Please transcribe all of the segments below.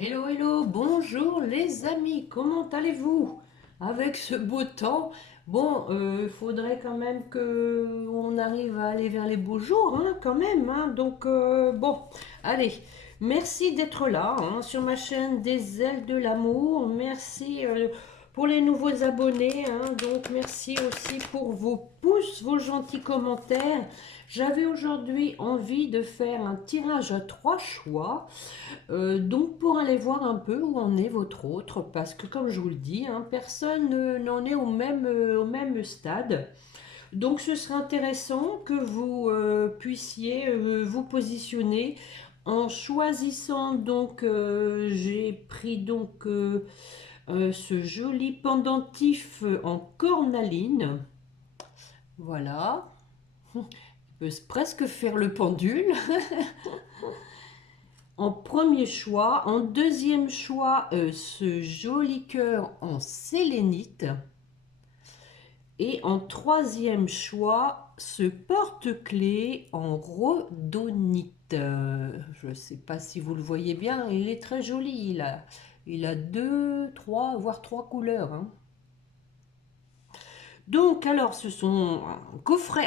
Hello, hello, bonjour les amis, comment allez-vous? Avec ce beau temps, bon, faudrait quand même que on arrive à aller vers les beaux jours, hein, quand même, hein, donc bon, allez, merci d'être là, hein, sur ma chaîne des ailes de l'amour, merci pour les nouveaux abonnés, hein, donc merci aussi pour vos pouces, vos gentils commentaires. J'avais aujourd'hui envie de faire un tirage à trois choix. Donc pour aller voir un peu où en est votre autre, parce que comme je vous le dis, hein, personne n'en est au même stade. Donc ce serait intéressant que vous puissiez vous positionner en choisissant donc j'ai pris donc ce joli pendentif en cornaline. Voilà, il peut presque faire le pendule. En premier choix. En deuxième choix, ce joli cœur en sélénite. Et en troisième choix, ce porte-clés en rhodonite. Je ne sais pas si vous le voyez bien, il est très joli. Il a deux, trois, voire trois couleurs, hein. Donc, alors, ce sont un coffret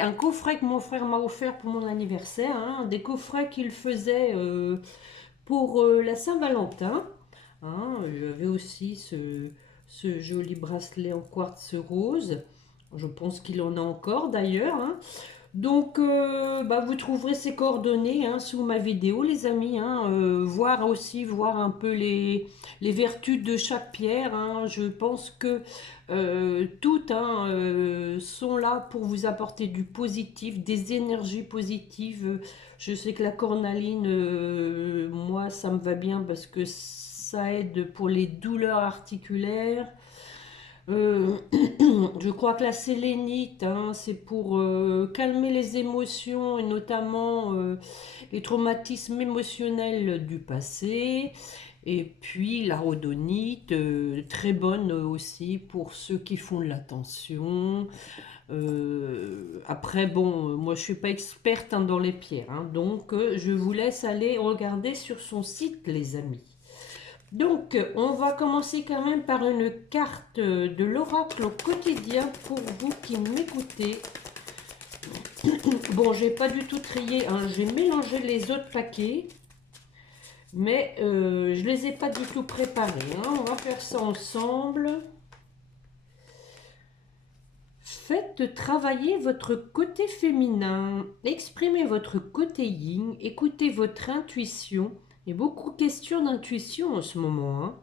que mon frère m'a offert pour mon anniversaire, hein, des coffrets qu'il faisait pour la Saint-Valentin. Hein, j'avais aussi ce joli bracelet en quartz rose. Je pense qu'il en a encore d'ailleurs, hein. Donc, bah, vous trouverez ces coordonnées, hein, sous ma vidéo, les amis, hein. Voir un peu les vertus de chaque pierre, hein. Je pense que toutes, hein, sont là pour vous apporter du positif, des énergies positives. Je sais que la cornaline, moi, ça me va bien parce que ça aide pour les douleurs articulaires. Euh, je crois que la sélénite, hein, c'est pour calmer les émotions et notamment les traumatismes émotionnels du passé. Et puis la rhodonite, très bonne aussi pour ceux qui font de l'attention. Après, bon, moi je suis pas experte, hein, dans les pierres, hein, donc je vous laisse aller regarder sur son site, les amis. Donc, on va commencer quand même par une carte de l'oracle au quotidien pour vous qui m'écoutez. Bon, j'ai pas du tout trié, hein, j'ai mélangé les autres paquets, mais je les ai pas du tout préparés, hein. On va faire ça ensemble. Faites travailler votre côté féminin, exprimez votre côté yin, écoutez votre intuition. Il y a beaucoup de questions d'intuition en ce moment, hein.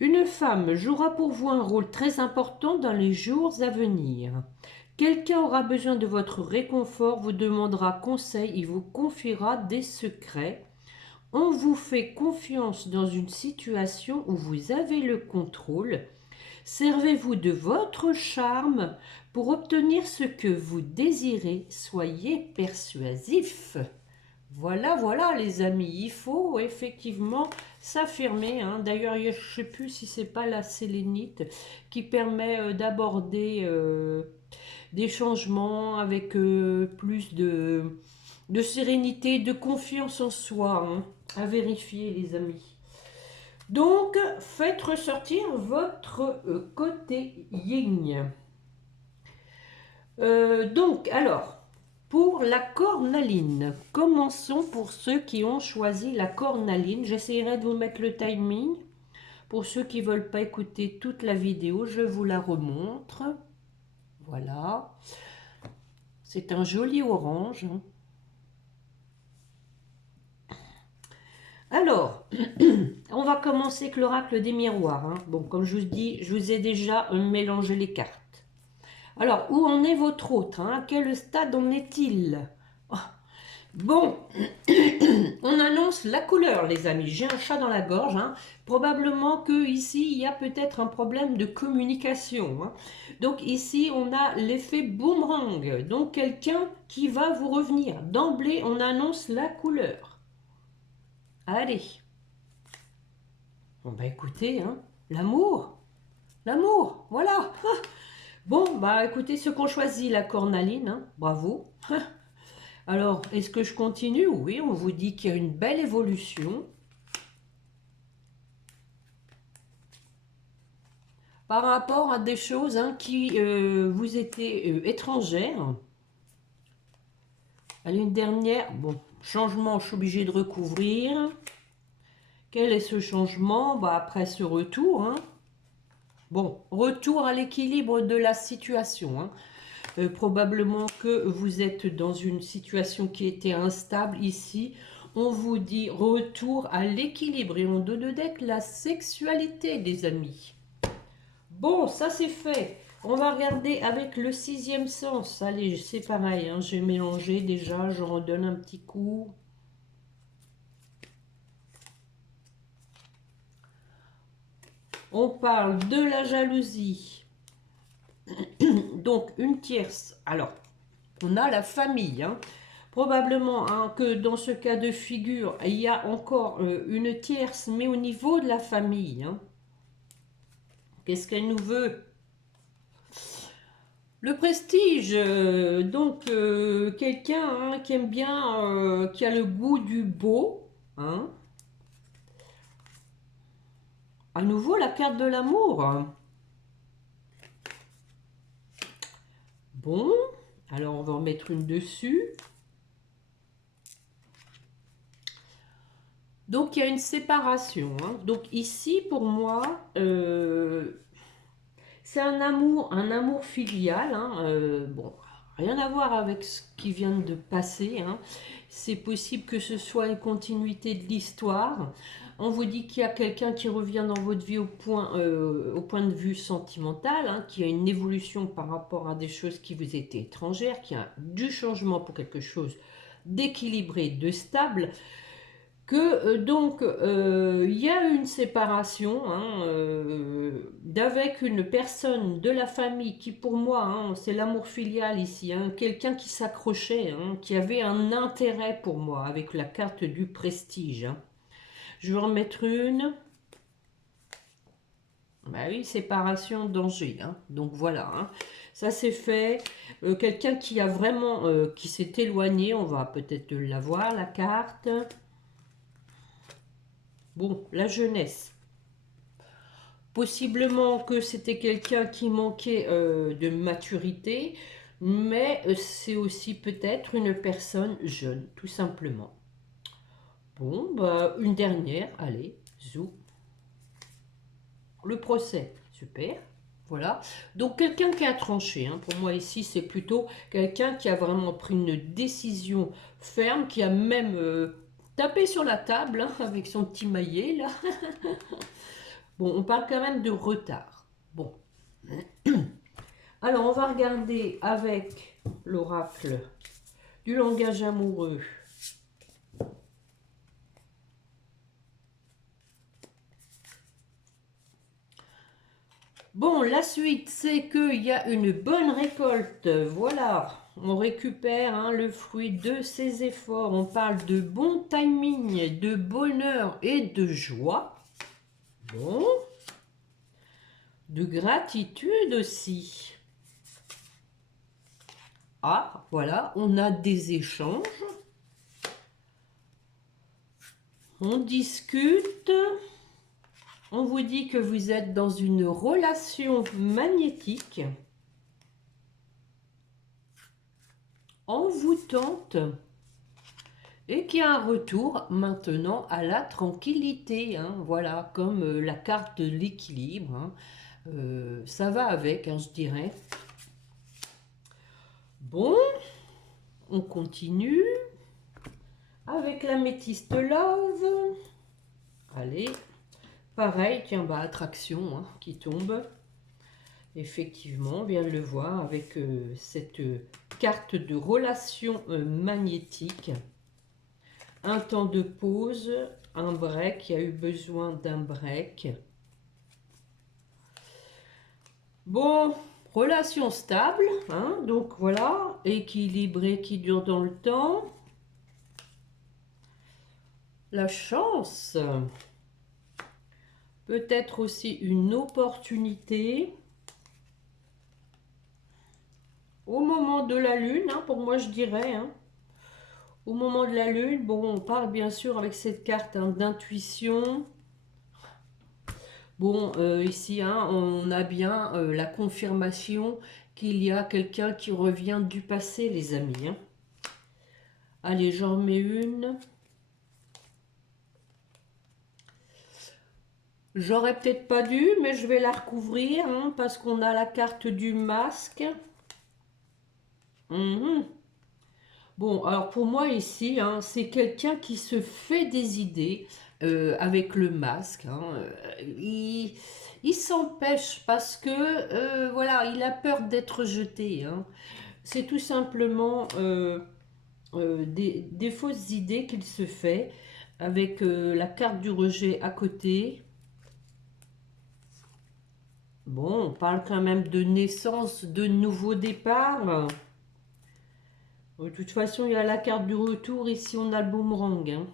Une femme jouera pour vous un rôle très important dans les jours à venir. Quelqu'un aura besoin de votre réconfort, vous demandera conseil et vous confiera des secrets. On vous fait confiance dans une situation où vous avez le contrôle. Servez-vous de votre charme pour obtenir ce que vous désirez. Soyez persuasif. Voilà, voilà les amis, il faut effectivement s'affirmer, hein. D'ailleurs, je ne sais plus si c'est pas la sélénite qui permet d'aborder des changements avec plus de sérénité, de confiance en soi, hein. À vérifier les amis. Donc, faites ressortir votre côté yin. Donc, alors, pour la cornaline, commençons pour ceux qui ont choisi la cornaline. J'essaierai de vous mettre le timing. Pour ceux qui ne veulent pas écouter toute la vidéo, je vous la remontre. Voilà. C'est un joli orange, hein. Alors, on va commencer avec l'oracle des miroirs, hein. Bon, comme je vous dis, je vous ai déjà mélangé les cartes. Alors, où en est votre autre, hein? À quel stade en est-il? Oh, bon, on annonce la couleur, les amis. J'ai un chat dans la gorge, hein. Probablement que ici il y a peut-être un problème de communication, hein. Donc ici, on a l'effet boomerang. Donc quelqu'un qui va vous revenir. D'emblée, on annonce la couleur. Allez. Bon, bah écoutez, hein, l'amour. L'amour, voilà. Bon, bah écoutez, ceux qui ont choisi la cornaline, hein, bravo. Alors, est-ce que je continue? Oui, on vous dit qu'il y a une belle évolution. par rapport à des choses hein, qui vous étaient étrangères. Allez, une dernière. Bon, changement, je suis obligée de recouvrir. Quel est ce changement? Bah, après ce retour, hein. Bon, retour à l'équilibre de la situation. Hein. Probablement que vous êtes dans une situation qui était instable ici. On vous dit retour à l'équilibre. Et on donne deck la sexualité, des amis. Bon, ça c'est fait. On va regarder avec le sixième sens. Allez, c'est pareil. Hein, j'ai mélangé déjà. Je redonne un petit coup. On parle de la jalousie. Donc, une tierce. Alors, on a la famille. Hein. Probablement hein, que dans ce cas de figure, il y a encore une tierce, mais au niveau de la famille. Hein. Qu'est-ce qu'elle nous veut? Le prestige. Donc, quelqu'un hein, qui aime bien, qui a le goût du beau. Hein. À nouveau, la carte de l'amour. Bon, alors on va en mettre une dessus. Donc, il y a une séparation. Hein. Donc, ici, pour moi, c'est un amour filial. Hein. Bon, rien à voir avec ce qui vient de passer. Hein. C'est possible que ce soit une continuité de l'histoire. On vous dit qu'il y a quelqu'un qui revient dans votre vie au point de vue sentimental, hein, qui a une évolution par rapport à des choses qui vous étaient étrangères, qui a du changement pour quelque chose d'équilibré, de stable, que donc il y a une séparation hein, d'avec une personne de la famille qui pour moi hein, c'est l'amour filial ici, hein, quelqu'un qui s'accrochait, hein, qui avait un intérêt pour moi avec la carte du prestige. Hein. Je vais en mettre une. Bah oui, séparation, danger. Hein. Donc voilà, hein. Ça c'est fait. Quelqu'un qui a vraiment, qui s'est éloigné, on va peut-être la voir, la carte. Bon, la jeunesse. Possiblement que c'était quelqu'un qui manquait de maturité, mais c'est aussi peut-être une personne jeune, tout simplement. Bon, bah, une dernière, allez, zou. Le procès, super. Voilà. Donc, quelqu'un qui a tranché. Hein. Pour moi, ici, c'est plutôt quelqu'un qui a vraiment pris une décision ferme, qui a même tapé sur la table hein, avec son petit maillet, là. Bon, on parle quand même de retard. Bon. Alors, on va regarder avec l'oracle du langage amoureux. Bon, la suite, c'est qu'il y a une bonne récolte. Voilà, on récupère hein, le fruit de ses efforts. On parle de bon timing, de bonheur et de joie. Bon. De gratitude aussi. Ah, voilà, on a des échanges. On discute. On vous dit que vous êtes dans une relation magnétique, envoûtante, et qui a un retour maintenant à la tranquillité. Hein, voilà, comme la carte de l'équilibre. Hein, ça va avec, hein, je dirais. Bon, on continue avec l'améthyste love. Allez. Pareil, tiens, bah, attraction hein, qui tombe. Effectivement, on vient de le voir avec cette carte de relation magnétique. Un temps de pause, un break, il y a eu besoin d'un break. Bon, relation stable, hein, donc voilà, équilibrée qui dure dans le temps. La chance. Peut-être aussi une opportunité. Au moment de la lune, hein, pour moi je dirais. Hein, au moment de la lune, bon, on parle bien sûr avec cette carte hein, d'intuition. Bon, ici, hein, on a bien la confirmation qu'il y a quelqu'un qui revient du passé, les amis. Hein. Allez, j'en remets une. J'aurais peut-être pas dû, mais je vais la recouvrir, hein, parce qu'on a la carte du masque. Mhm. Bon, alors pour moi ici, hein, c'est quelqu'un qui se fait des idées avec le masque. Hein, il s'empêche parce que, voilà, il a peur d'être jeté. Hein. C'est tout simplement des fausses idées qu'il se fait avec la carte du rejet à côté. Bon, on parle quand même de naissance, de nouveau départ. De toute façon, il y a la carte du retour. Ici, on a le boomerang. Hein.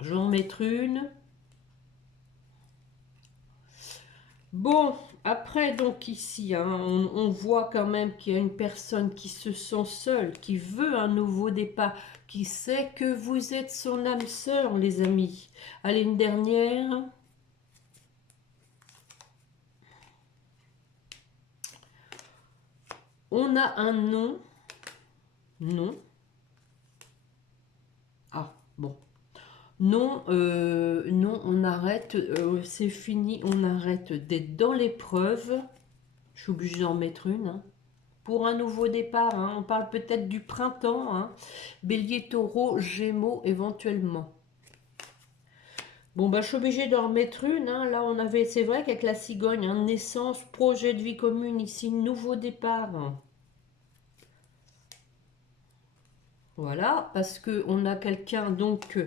Je vais en mettre une. Bon, après, donc ici, hein, on voit quand même qu'il y a une personne qui se sent seule, qui veut un nouveau départ, qui sait que vous êtes son âme sœur, les amis. Allez, une dernière. On a un nom. Non. Ah, bon. Non, non, on arrête, c'est fini, on arrête d'être dans l'épreuve. Je suis obligée d'en mettre une. Hein. Pour un nouveau départ, hein. On parle peut-être du printemps. Hein. Bélier, taureau, gémeaux éventuellement. Bon, bah, je suis obligée d'en remettre une. Hein. Là, on avait, c'est vrai qu'avec la cigogne, hein, naissance, projet de vie commune, ici, nouveau départ. Hein. Voilà, parce que on a quelqu'un donc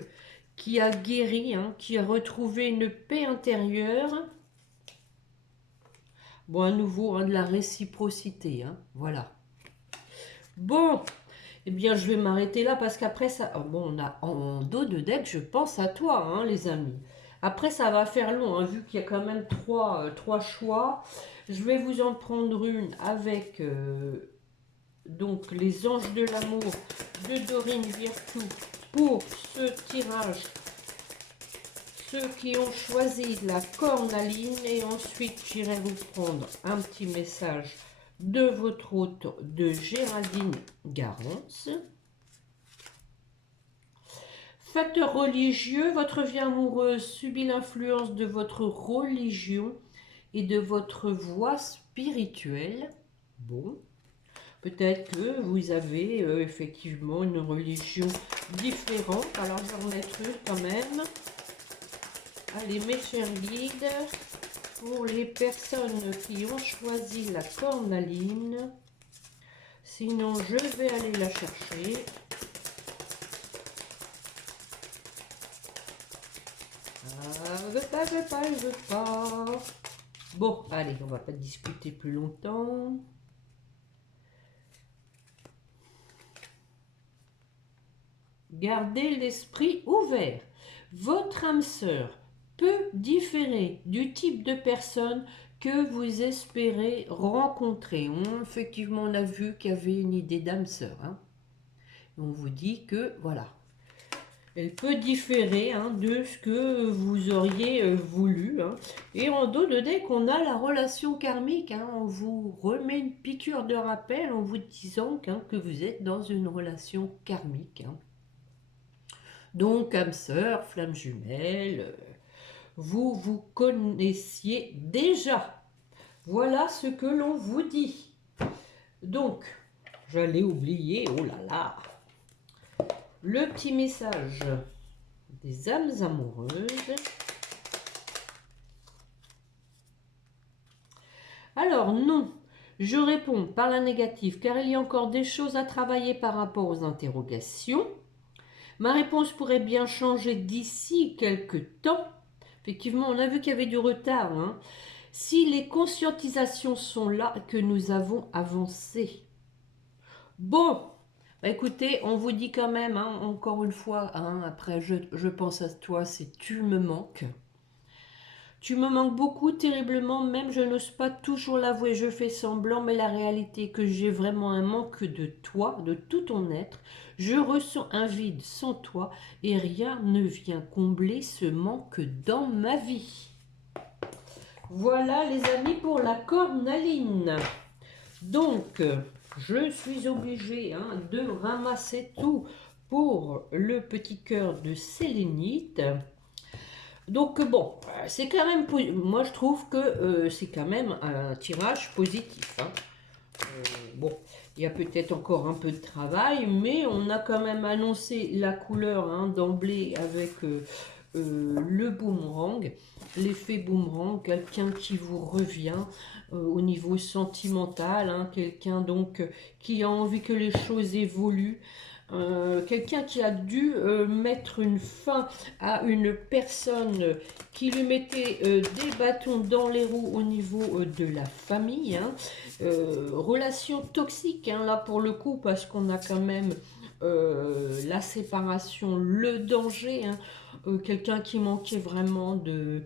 qui a guéri, hein, qui a retrouvé une paix intérieure. Bon, à nouveau, hein, de la réciprocité, hein, voilà. Bon, eh bien, je vais m'arrêter là parce qu'après, ça... oh, bon, on a en dos de deck, je pense à toi, hein, les amis. Après, ça va faire long, hein, vu qu'il y a quand même trois choix. Je vais vous en prendre une avec donc les anges de l'amour de Dorine Virtue pour ce tirage. Ceux qui ont choisi la cornaline et ensuite j'irai vous prendre un petit message de votre hôte de Géraldine Garance. Facteur religieux, votre vie amoureuse subit l'influence de votre religion et de votre voie spirituelle. Bon, peut-être que vous avez effectivement une religion différente. Alors je vais en mettre une quand même. Allez, mes chers guides, pour les personnes qui ont choisi la cornaline, sinon je vais aller la chercher. Ah, je veux pas. Bon, allez, on va pas discuter plus longtemps. Gardez l'esprit ouvert. Votre âme sœur peut différer du type de personne que vous espérez rencontrer. Effectivement, on a vu qu'il y avait une idée d'âme sœur. Hein. On vous dit que, voilà, elle peut différer hein, de ce que vous auriez voulu. Hein. Et en dos de deck, on a la relation karmique. Hein. On vous remet une piqûre de rappel en vous disant hein, que vous êtes dans une relation karmique. Hein. Donc, âme sœur, flamme jumelle, vous vous connaissiez déjà. Voilà ce que l'on vous dit. Donc, j'allais oublier, oh là là, le petit message des âmes amoureuses. Alors, non, je réponds par la négative, car il y a encore des choses à travailler par rapport aux interrogations. Ma réponse pourrait bien changer d'ici quelques temps. Effectivement, on a vu qu'il y avait du retard. Hein. Si les conscientisations sont là, que nous avons avancé. Bon, bah écoutez, on vous dit quand même, hein, encore une fois, hein, après je pense à toi, c'est tu me manques. Tu me manques beaucoup, terriblement, même je n'ose pas toujours l'avouer, je fais semblant, mais la réalité est que j'ai vraiment un manque de toi, de tout ton être. Je ressens un vide sans toi et rien ne vient combler ce manque dans ma vie. Voilà les amis pour la cornaline. Donc, je suis obligée de ramasser tout pour le petit cœur de sélénite. Donc bon, c'est quand même, moi je trouve que c'est quand même un tirage positif. Bon, il y a peut-être encore un peu de travail, mais on a quand même annoncé la couleur d'emblée avec le boomerang, l'effet boomerang, quelqu'un qui vous revient au niveau sentimental, quelqu'un donc qui a envie que les choses évoluent. Quelqu'un qui a dû mettre une fin à une personne qui lui mettait des bâtons dans les roues au niveau de la famille. Relation toxique, là pour le coup, parce qu'on a quand même la séparation, le danger. Quelqu'un qui manquait vraiment de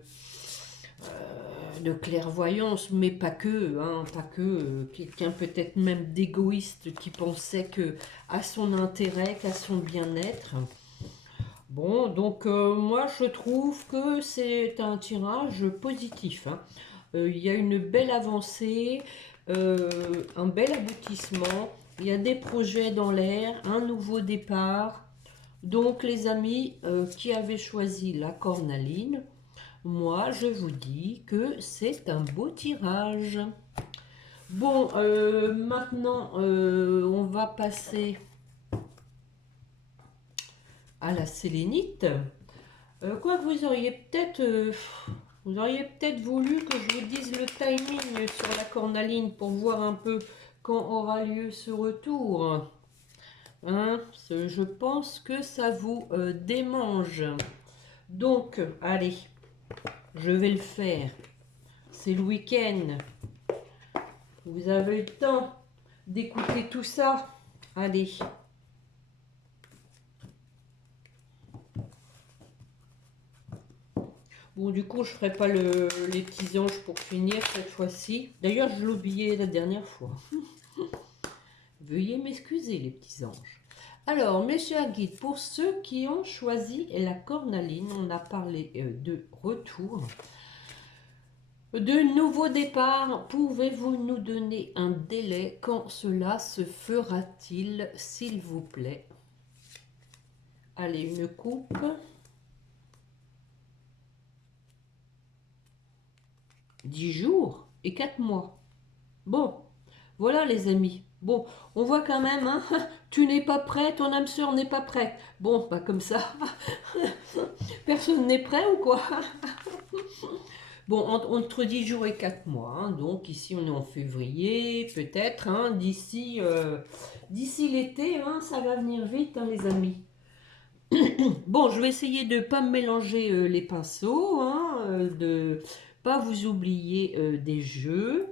clairvoyance, mais pas que, pas que, quelqu'un peut-être même d'égoïste qui pensait que à son intérêt, qu'à son bien-être. Bon, donc moi je trouve que c'est un tirage positif. Il y a une belle avancée, un bel aboutissement, il y a des projets dans l'air, un nouveau départ. Donc les amis qui avaient choisi la cornaline, moi, je vous dis que c'est un beau tirage. Bon, maintenant, on va passer à la sélénite. Quoi que vous auriez peut-être voulu que je vous dise le timing sur la cornaline pour voir un peu quand aura lieu ce retour. Je pense que ça vous démange. Donc, allez. Je vais le faire. C'est le week-end. Vous avez le temps d'écouter tout ça. Allez. Bon, du coup, je ne ferai pas les petits anges pour finir cette fois-ci. D'ailleurs, je l'ai oublié la dernière fois. Veuillez m'excuser, les petits anges. Alors, mes chers guides, pour ceux qui ont choisi la cornaline, on a parlé de retour. De nouveaux départs, pouvez-vous nous donner un délai quand cela se fera-t-il, s'il vous plaît? Allez, une coupe. « 10 jours et 4 mois. Bon, voilà les amis. Bon, on voit quand même, tu n'es pas prêt, ton âme sœur n'est pas prête. Bon, pas comme ça. Personne n'est prêt ou quoi? Bon, entre 10 jours et 4 mois. Donc ici, on est en février, peut-être. D'ici l'été, ça va venir vite, les amis. Bon, je vais essayer de ne pas me mélanger les pinceaux, de pas vous oublier des jeux.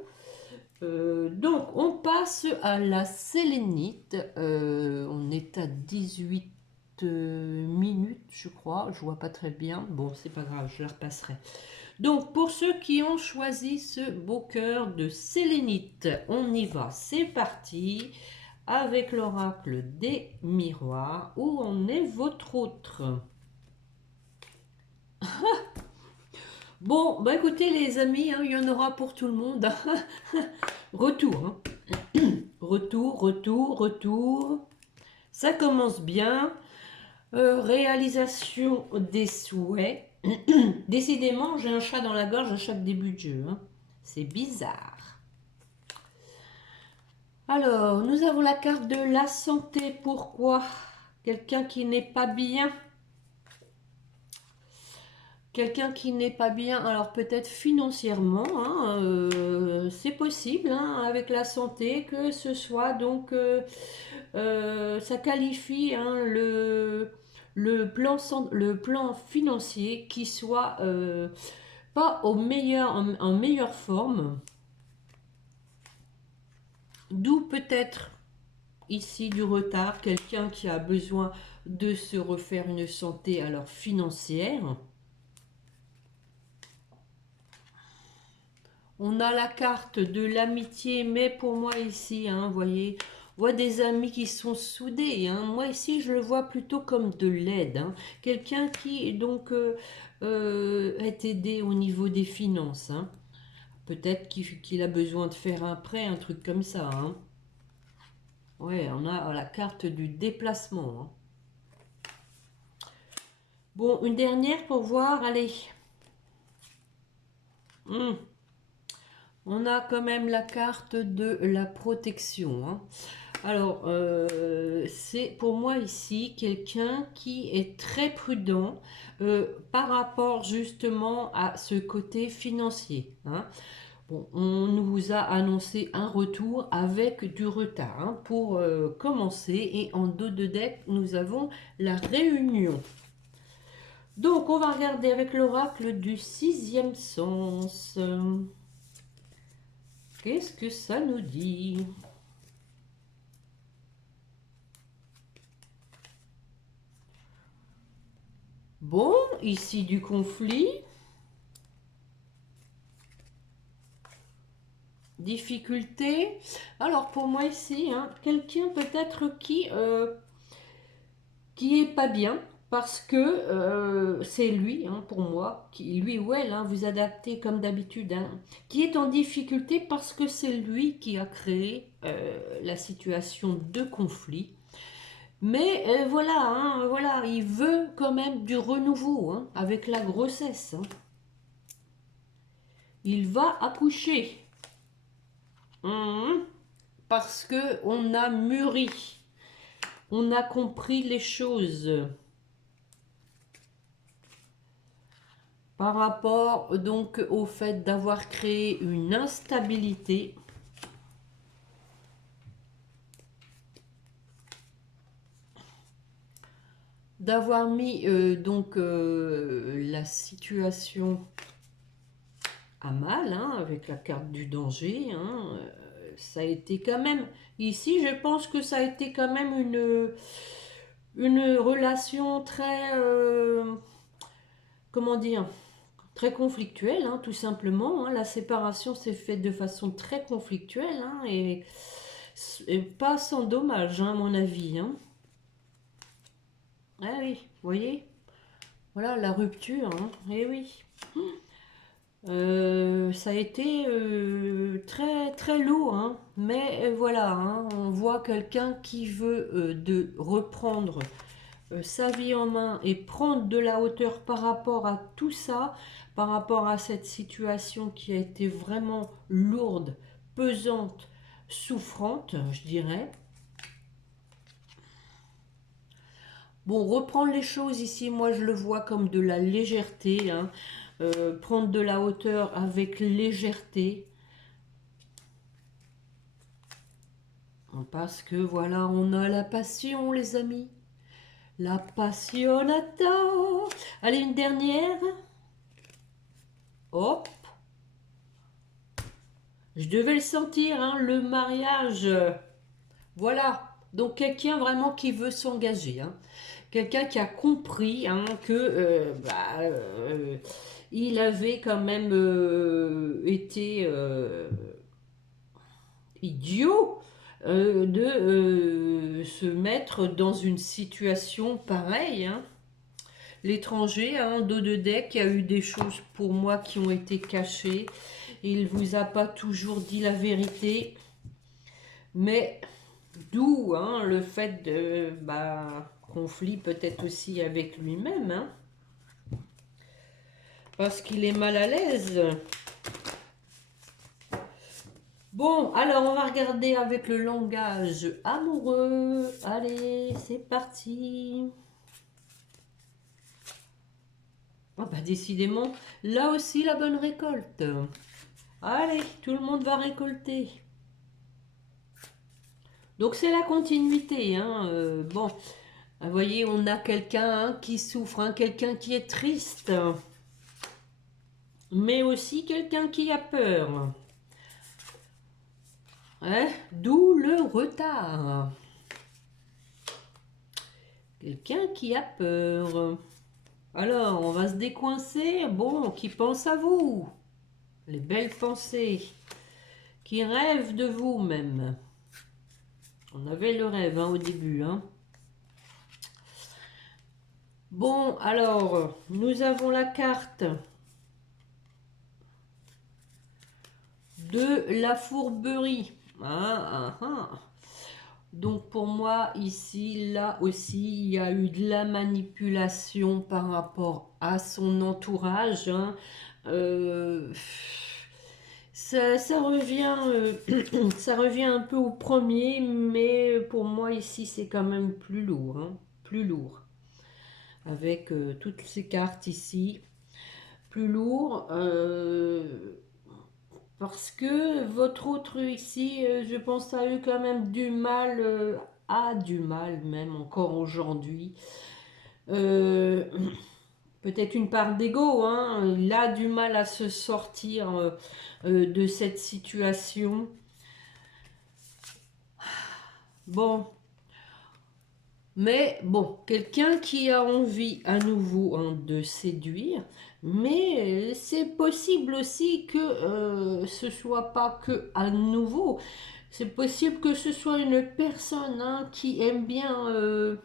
Donc, on passe à la sélénite. On est à 18 minutes, je crois. Je vois pas très bien. Bon, c'est pas grave, je la repasserai. Donc, pour ceux qui ont choisi ce beau cœur de sélénite, on y va. C'est parti avec l'oracle des miroirs. Où en est votre autre? Bon, bah écoutez les amis, il y en aura pour tout le monde. Retour. Retour. Ça commence bien. Réalisation des souhaits. Décidément, j'ai un chat dans la gorge à chaque début de jeu. C'est bizarre. Alors, nous avons la carte de la santé. Pourquoi? Quelqu'un qui n'est pas bien. Quelqu'un qui n'est pas bien, alors peut-être financièrement, c'est possible, avec la santé, que ce soit donc, ça qualifie le plan financier qui soit pas en meilleure forme, d'où peut-être ici du retard, quelqu'un qui a besoin de se refaire une santé alors financière. On a la carte de l'amitié, mais pour moi ici, hein, vous voyez, on voit des amis qui sont soudés. Hein. Moi ici, je le vois plutôt comme de l'aide. Hein. Quelqu'un qui donc est aidé au niveau des finances. Hein. Peut-être qu'il a besoin de faire un prêt, un truc comme ça. Hein. Ouais, on a la carte du déplacement. Hein. Bon, une dernière pour voir, allez. On a quand même la carte de la protection. Hein. Alors, c'est pour moi ici quelqu'un qui est très prudent par rapport justement à ce côté financier. Hein. Bon, on nous a annoncé un retour avec du retard hein, pour commencer. Et en dos de deck, nous avons la réunion. Donc, on va regarder avec l'oracle du sixième sens. Qu'est-ce que ça nous dit? Bon, ici du conflit. Difficulté. Alors pour moi ici, hein, quelqu'un peut-être qui est pas bien parce que c'est lui, hein, pour moi, qui, lui ou elle, hein, vous adaptez comme d'habitude, hein, qui est en difficulté parce que c'est lui qui a créé la situation de conflit. Mais voilà, hein, voilà, il veut quand même du renouveau hein, avec la grossesse. Hein. Il va accoucher. Parce que on a mûri. On a compris les choses. Par rapport donc au fait d'avoir créé une instabilité. D'avoir mis donc la situation à mal, hein, avec la carte du danger. Hein, ça a été quand même, ici je pense que ça a été quand même une relation très, comment dire, très conflictuelle, hein, tout simplement. Hein. La séparation s'est faite de façon très conflictuelle hein, et pas sans dommage, hein, à mon avis. Hein. Ah oui, vous voyez, voilà la rupture. Hein. Eh oui. Ça a été très très lourd, hein. Mais voilà, hein, on voit quelqu'un qui veut de reprendre sa vie en main et prendre de la hauteur par rapport à tout ça, par rapport à cette situation qui a été vraiment lourde, pesante, souffrante, je dirais. Bon, reprendre les choses ici, moi je le vois comme de la légèreté, hein. Prendre de la hauteur avec légèreté. Parce que voilà, on a la passion, les amis. La passionata. Allez, une dernière. Hop. Je devais le sentir, hein, le mariage. Voilà. Donc, quelqu'un vraiment qui veut s'engager. Hein. Quelqu'un qui a compris hein, que il avait quand même été idiot de se mettre dans une situation pareille. Hein. L'étranger, hein, dos de deck, il y a eu des choses pour moi qui ont été cachées. Il ne vous a pas toujours dit la vérité. Mais d'où hein, le fait de conflit peut-être aussi avec lui-même. Hein, parce qu'il est mal à l'aise. Bon, alors on va regarder avec le langage amoureux. Allez, c'est parti. Oh bah décidément, là aussi la bonne récolte. Allez, tout le monde va récolter. Donc c'est la continuité. Hein. Bon, vous voyez, on a quelqu'un hein, qui souffre, hein, quelqu'un qui est triste. Mais aussi quelqu'un qui a peur. Hein, d'où le retard. Quelqu'un qui a peur. Alors, on va se décoincer. Bon, qui pense à vous? les belles pensées, qui rêvent de vous même. On avait le rêve hein, au début. Hein. Bon, alors, nous avons la carte de la fourberie. Ah, ah, ah. Donc pour moi, ici, là aussi, il y a eu de la manipulation par rapport à son entourage. Hein. Ça revient, ça revient un peu au premier, mais pour moi, ici, c'est quand même plus lourd. Hein, plus lourd. Avec toutes ces cartes ici. Plus lourd. Parce que votre autre ici, je pense, a eu quand même du mal, a du mal même encore aujourd'hui. Euh, Peut-être une part d'ego, hein, il a du mal à se sortir de cette situation. Bon, mais bon, quelqu'un qui a envie à nouveau hein, de séduire, mais c'est possible aussi que ce soit pas que à nouveau. C'est possible que ce soit une personne hein, qui aime bien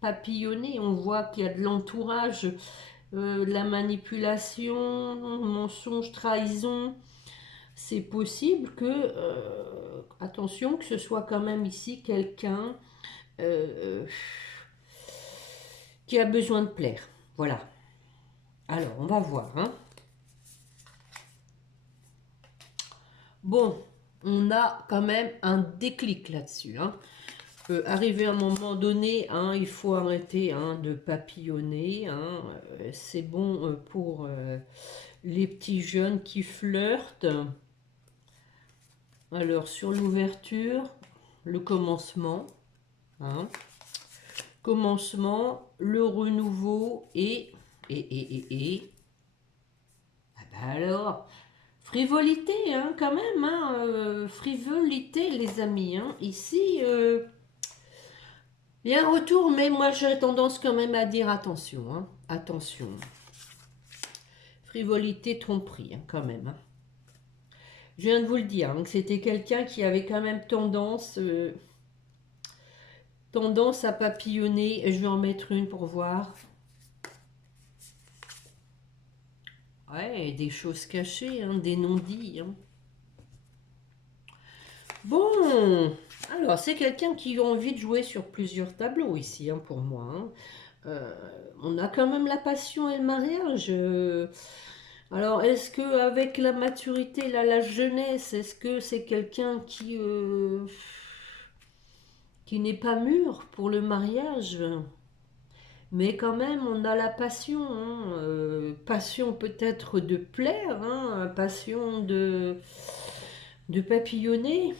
papillonner. On voit qu'il y a de l'entourage, de la manipulation, mensonge, trahison. C'est possible que, attention, que ce soit quand même ici quelqu'un euh, qui a besoin de plaire. Voilà. Alors, on va voir. Hein. Bon, on a quand même un déclic là-dessus. Hein. Arrivé à un moment donné, hein, il faut arrêter hein, de papillonner. Hein. C'est bon pour les petits jeunes qui flirtent. Alors, sur l'ouverture, le commencement. Hein. Commencement, le renouveau ah bah alors, frivolité, hein, quand même, hein, frivolité, les amis. Hein. Ici, il y a un retour, mais moi j'ai tendance quand même à dire attention, hein, attention. Frivolité, tromperie, hein, quand même. Hein. Je viens de vous le dire, hein, que c'était quelqu'un qui avait quand même tendance à papillonner. Je vais en mettre une pour voir. Ouais, des choses cachées, hein, des non-dits. Hein. Bon, alors c'est quelqu'un qui a envie de jouer sur plusieurs tableaux ici, hein, pour moi. Hein. On a quand même la passion et le mariage. Alors, est-ce que avec la maturité, là, la jeunesse, est-ce que c'est quelqu'un qui n'est pas mûr pour le mariage? Mais quand même, on a la passion, hein, passion peut-être de plaire, hein, passion de papillonner.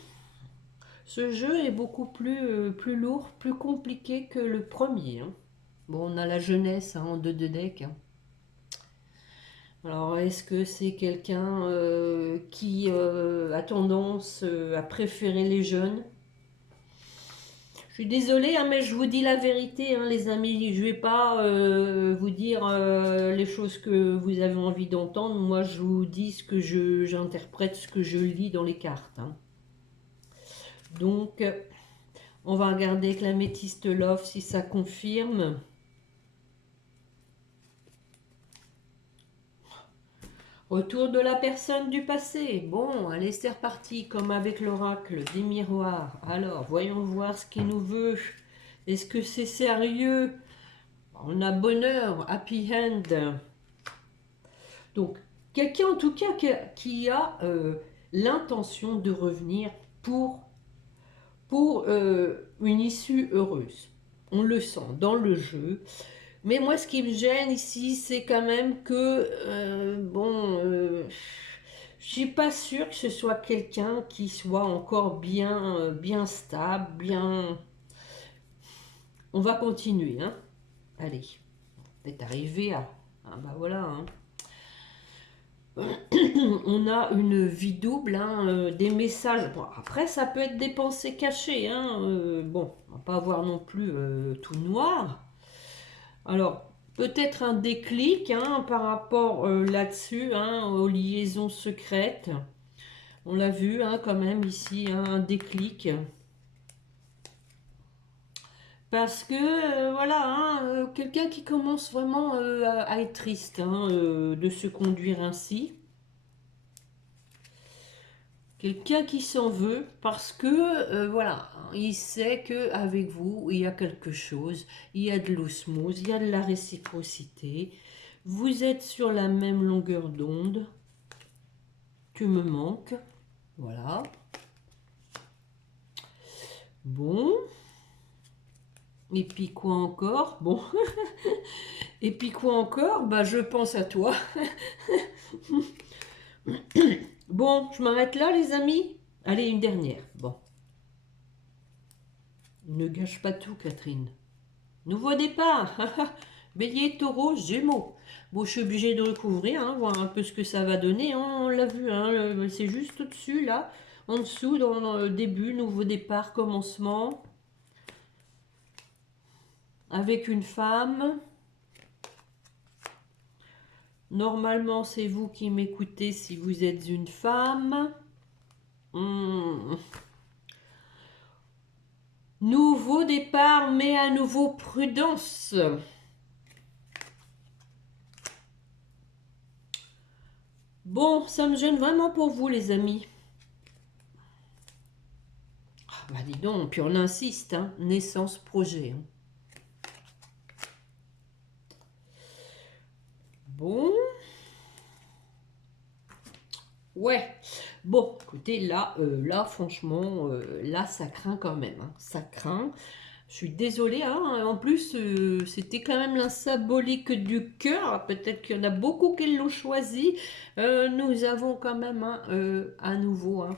Ce jeu est beaucoup plus lourd, plus compliqué que le premier. Hein. Bon, on a la jeunesse hein, en 2 decks. Hein. Alors, est-ce que c'est quelqu'un qui a tendance à préférer les jeunes? Je suis désolée, hein, mais je vous dis la vérité, hein, les amis. Je ne vais pas vous dire les choses que vous avez envie d'entendre. Moi, je vous dis ce que j'interprète, ce que je lis dans les cartes. Hein. Donc, on va regarder avec la métiste Love si ça confirme. Retour de la personne du passé. Bon, allez, c'est reparti, comme avec l'oracle des miroirs. Alors, voyons voir ce qu'il nous veut. Est-ce que c'est sérieux? On a bonheur, happy end. Donc, quelqu'un en tout cas qui a l'intention de revenir pour une issue heureuse. On le sent dans le jeu. Mais moi, ce qui me gêne ici, c'est quand même que, je suis pas sûre que ce soit quelqu'un qui soit encore bien stable, bien... On va continuer, hein. Allez, on est arrivé à... Ah bah voilà, hein. On a une vie double, hein, des messages. Bon, après, ça peut être des pensées cachées, hein. Bon, on va pas avoir non plus tout noir. Alors, peut-être un déclic hein, par rapport là-dessus, hein, aux liaisons secrètes. On l'a vu hein, quand même ici, hein, un déclic. Parce que, voilà, hein, quelqu'un qui commence vraiment à être triste hein, de se conduire ainsi. Quelqu'un qui s'en veut parce que, voilà, il sait qu'avec vous, il y a quelque chose, il y a de l'osmose, il y a de la réciprocité. Vous êtes sur la même longueur d'onde. Tu me manques. Voilà. Bon. Et puis quoi encore? Bon. Et puis quoi encore? Bah, je pense à toi. Bon, je m'arrête là, les amis. Allez, une dernière. Bon. Ne gâche pas tout, Catherine. Nouveau départ. Bélier, taureau, gémeaux. Bon, je suis obligée de recouvrir, hein, voir un peu ce que ça va donner. Hein, on l'a vu, hein, c'est juste au-dessus, là. En dessous, dans le début, nouveau départ, commencement. Avec une femme. Normalement, c'est vous qui m'écoutez si vous êtes une femme. Nouveau départ, mais à nouveau prudence. Bon, ça me gêne vraiment pour vous, les amis. Ah, bah dis donc, puis on insiste, hein, naissance projet. Hein. Bon. Ouais. Bon, écoutez, là, franchement, là, ça craint quand même. Hein, ça craint. Je suis désolée, hein, en plus, c'était quand même la symbolique du cœur. Peut-être qu'il y en a beaucoup qui l'ont choisi. Nous avons quand même, hein, à nouveau, hein,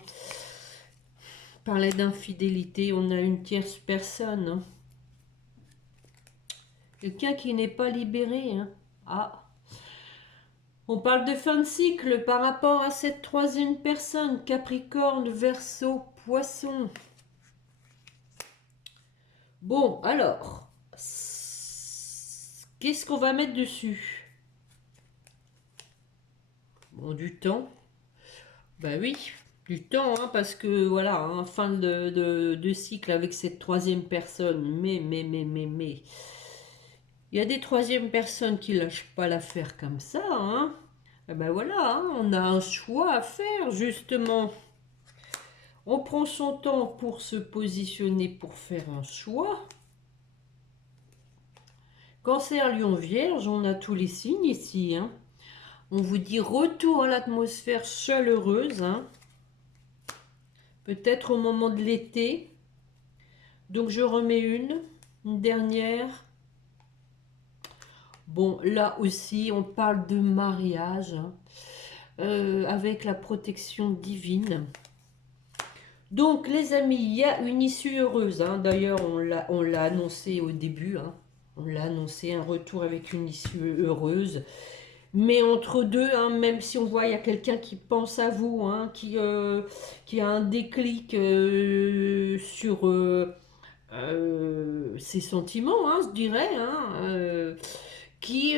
parlé d'infidélité. On a une tierce personne. Hein. Quelqu'un qui n'est pas libéré. Hein. Ah. On parle de fin de cycle par rapport à cette troisième personne. Capricorne, Verseau, Poisson. Bon, alors, qu'est-ce qu'on va mettre dessus? Bon, du temps. Bah oui, du temps, hein, parce que voilà, hein, fin de cycle avec cette troisième personne. Mais. Il y a des troisièmes personnes qui lâchent pas l'affaire comme ça, hein. Et ben voilà, hein, on a un choix à faire, justement. On prend son temps pour se positionner, pour faire un choix. Cancer, Lion, Vierge, on a tous les signes ici. Hein. On vous dit retour à l'atmosphère chaleureuse. Hein. Peut-être au moment de l'été. Donc je remets une dernière. Bon, là aussi, on parle de mariage. Hein, avec la protection divine. Donc les amis, il y a une issue heureuse. Hein. D'ailleurs, on l'a annoncé au début. Hein. On l'a annoncé, un retour avec une issue heureuse. Mais entre deux, hein, même si on voit il y a quelqu'un qui pense à vous, hein, qui a un déclic sur ses sentiments, hein, je dirais, hein, qui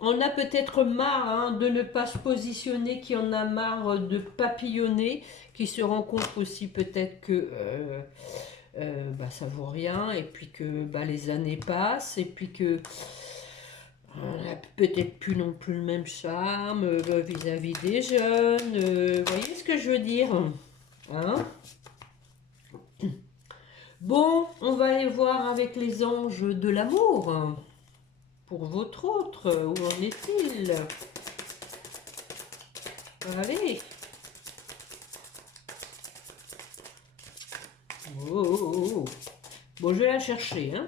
en a peut-être marre hein, de ne pas se positionner, qui en a marre de papillonner, qui se rend compte aussi peut-être que bah, ça vaut rien, et puis que bah, les années passent, et puis que on n'a peut-être plus non plus le même charme vis-à-vis des jeunes. Vous voyez ce que je veux dire hein? Bon, on va aller voir avec les anges de l'amour. Pour votre autre, où en est-il? Allez. Oh. Bon, je vais la chercher. Hein.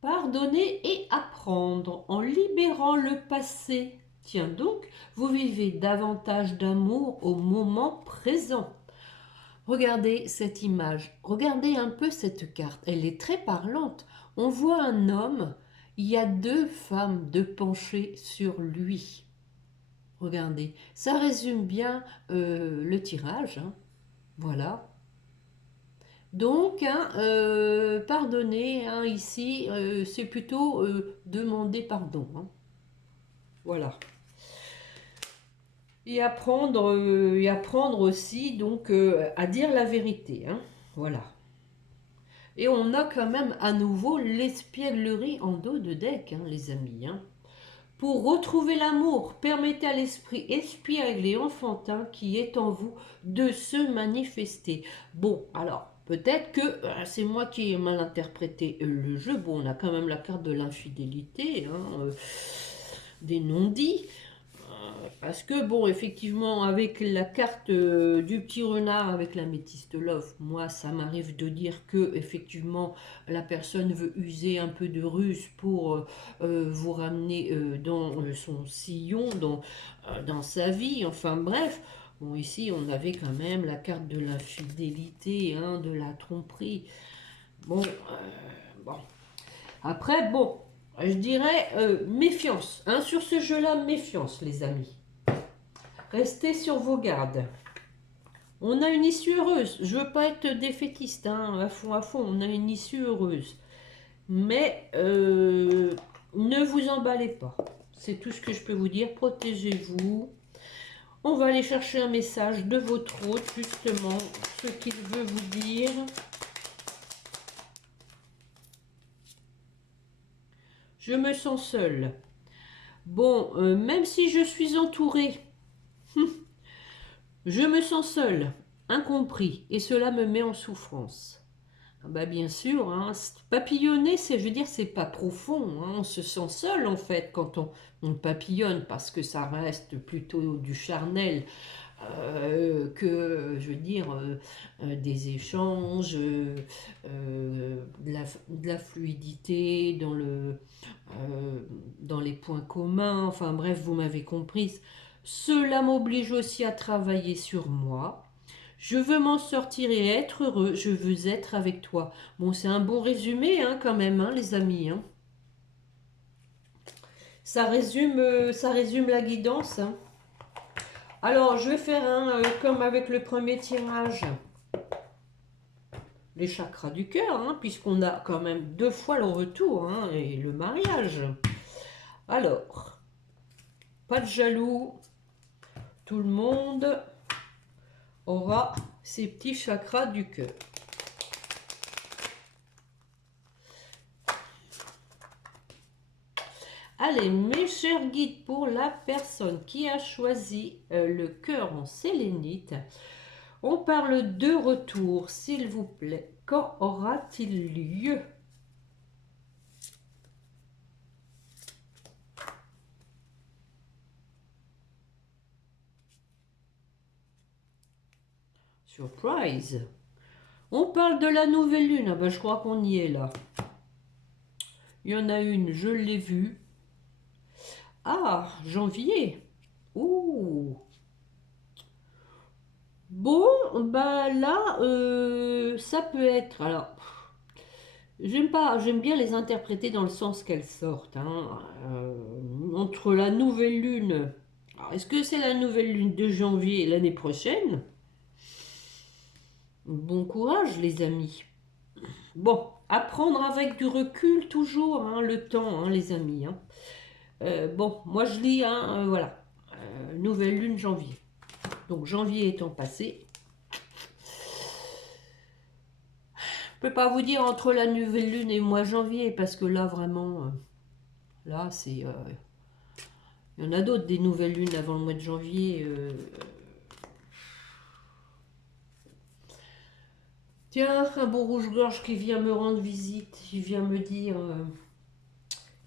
Pardonner et apprendre en libérant le passé. Tiens donc, vous vivez davantage d'amour au moment présent. Regardez cette image, regardez un peu cette carte, elle est très parlante. On voit un homme, il y a deux femmes de penchées sur lui. Regardez, ça résume bien le tirage. Hein. Voilà. Donc, hein, pardonner, hein, ici, c'est plutôt demander pardon. Hein. Voilà. Et apprendre aussi, donc, à dire la vérité. Hein. Voilà. Et on a quand même à nouveau l'espièglerie en dos de deck, hein, les amis. Hein. Pour retrouver l'amour, permettez à l'esprit espiègle et enfantin qui est en vous de se manifester. Bon, alors, peut-être que c'est moi qui ai mal interprété le jeu. Bon, on a quand même la carte de l'infidélité, hein, des non-dits. Parce que, bon, effectivement, avec la carte du petit renard avec la métiste love, moi, ça m'arrive de dire que, effectivement, la personne veut user un peu de ruse pour vous ramener dans son sillon, dans sa vie, enfin bref. Bon, ici, on avait quand même la carte de l'infidélité, hein, de la tromperie. Bon, bon. Après, bon, je dirais méfiance. Hein, sur ce jeu-là, méfiance, les amis. Restez sur vos gardes. On a une issue heureuse. Je veux pas être défaitiste, hein, à fond. On a une issue heureuse. Mais ne vous emballez pas. C'est tout ce que je peux vous dire. Protégez-vous. On va aller chercher un message de votre hôte, justement, ce qu'il veut vous dire. Je me sens seule. Bon, même si je suis entourée, je me sens seule, incompris, et cela me met en souffrance. Bah bien sûr, hein, papillonner, c'est, je veux dire, c'est pas profond. Hein, on se sent seul en fait quand on papillonne parce que ça reste plutôt du charnel que, je veux dire, des échanges, de la fluidité dans les points communs. Enfin bref, vous m'avez comprise. Cela m'oblige aussi à travailler sur moi. Je veux m'en sortir et être heureux. Je veux être avec toi. Bon, c'est un bon résumé, hein, quand même, hein, les amis. Hein. Ça résume la guidance. Hein. Alors, je vais faire un, comme avec le premier tirage, les chakras du cœur, hein, puisqu'on a quand même 2 fois le retour hein, et le mariage. Alors, pas de jaloux. Tout le monde aura ses petits chakras du cœur. Allez, mes chers guides, pour la personne qui a choisi le cœur en sélénite, on parle de retour, s'il vous plaît. Quand aura-t-il lieu? Surprise. On parle de la nouvelle lune. Ah ben, je crois qu'on y est là. Il y en a une, je l'ai vue. Ah, janvier. Ouh. Bon, bah là, ça peut être. Alors, j'aime bien les interpréter dans le sens qu'elles sortent. Hein. Entre la nouvelle lune. Est-ce que c'est la nouvelle lune de janvier l'année prochaine? Bon courage, les amis. Bon, apprendre avec du recul toujours, hein, le temps, hein, les amis. Hein. Bon, moi je lis, hein, voilà, nouvelle lune janvier. Donc janvier étant passé, je peux pas vous dire entre la nouvelle lune et mois janvier parce que là vraiment, là c'est, il y en a d'autres des nouvelles lunes avant le mois de janvier. Tiens, un beau rouge-gorge qui vient me rendre visite, il vient me dire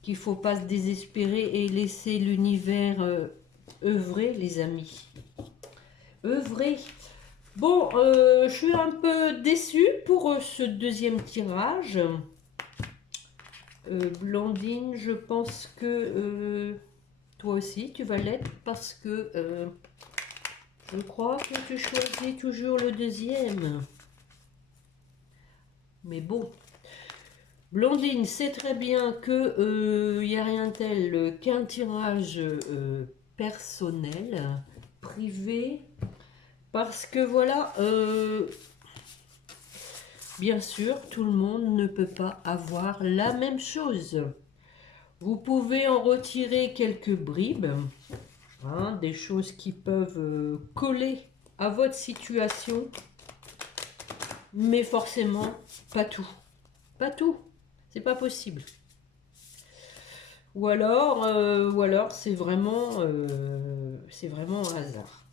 qu'il faut pas se désespérer et laisser l'univers œuvrer, les amis. Œuvrer. Bon, je suis un peu déçue pour ce deuxième tirage. Blandine, je pense que toi aussi, tu vas l'être parce que je crois que tu choisis toujours le deuxième. Mais bon, Blandine sait très bien que il n'y a rien tel qu'un tirage personnel, privé. Parce que voilà, bien sûr, tout le monde ne peut pas avoir la même chose. Vous pouvez en retirer quelques bribes, hein, des choses qui peuvent coller à votre situation, mais forcément pas tout. Pas tout, c'est pas possible. Ou alors c'est vraiment un hasard.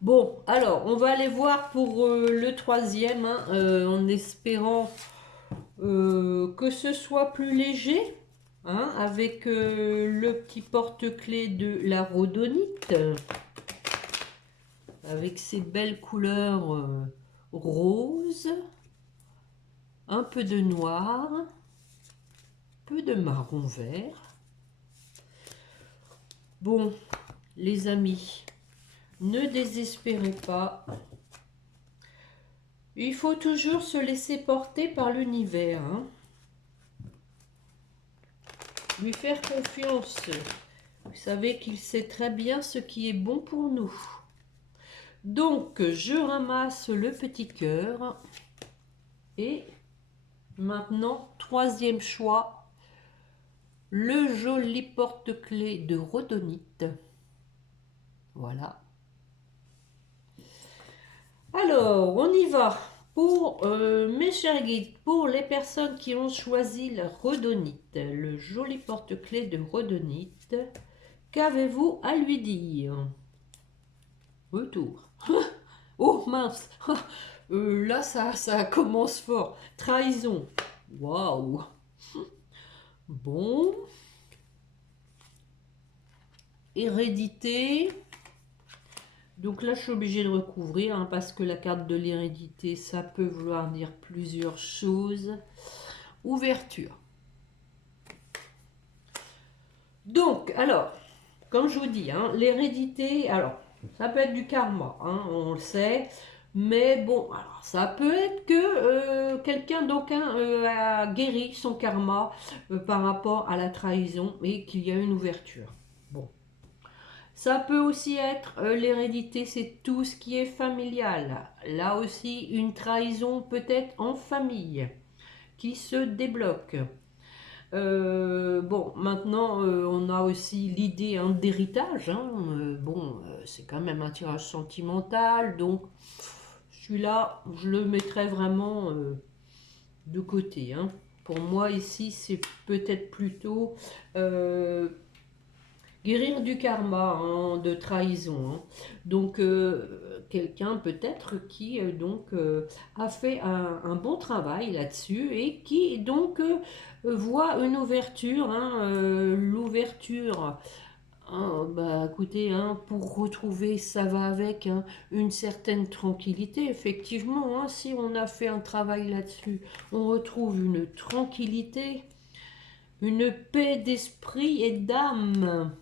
Bon, alors on va aller voir pour le troisième, hein, en espérant que ce soit plus léger, hein, avec le petit porte-clés de la rhodonite, avec ses belles couleurs roses, un peu de noir, peu de marron vert. Bon, les amis, ne désespérez pas. Il faut toujours se laisser porter par l'univers, hein. Lui faire confiance. Vous savez qu'il sait très bien ce qui est bon pour nous. Donc, je ramasse le petit cœur. Et maintenant, troisième choix, le joli porte-clés de rhodonite. Voilà. Alors, on y va. Pour mes chers guides, pour les personnes qui ont choisi la rhodonite, le joli porte-clés de rhodonite, qu'avez-vous à lui dire? Retour. Oh mince. Là, ça commence fort. Trahison. Waouh. Bon. Hérédité. Donc là, je suis obligée de recouvrir, hein, parce que la carte de l'hérédité, ça peut vouloir dire plusieurs choses. Ouverture. Donc, alors, comme je vous dis, hein, l'hérédité, alors, ça peut être du karma, hein, on le sait. Mais bon, alors, ça peut être que quelqu'un a guéri son karma par rapport à la trahison et qu'il y a une ouverture. Bon. Ça peut aussi être l'hérédité, c'est tout ce qui est familial. Là aussi, une trahison peut-être en famille qui se débloque. Bon, maintenant, on a aussi l'idée, hein, d'héritage, hein. Bon, c'est quand même un tirage sentimental, donc celui-là, je le mettrais vraiment de côté, hein. Pour moi, ici, c'est peut-être plutôt guérir du karma, hein, de trahison, hein. Donc, quelqu'un peut-être qui a fait un bon travail là-dessus et qui donc voit une ouverture, hein, l'ouverture. Hein, bah écoutez, hein, pour retrouver, ça va avec, hein, une certaine tranquillité. Effectivement, hein, si on a fait un travail là-dessus, on retrouve une tranquillité, une paix d'esprit et d'âme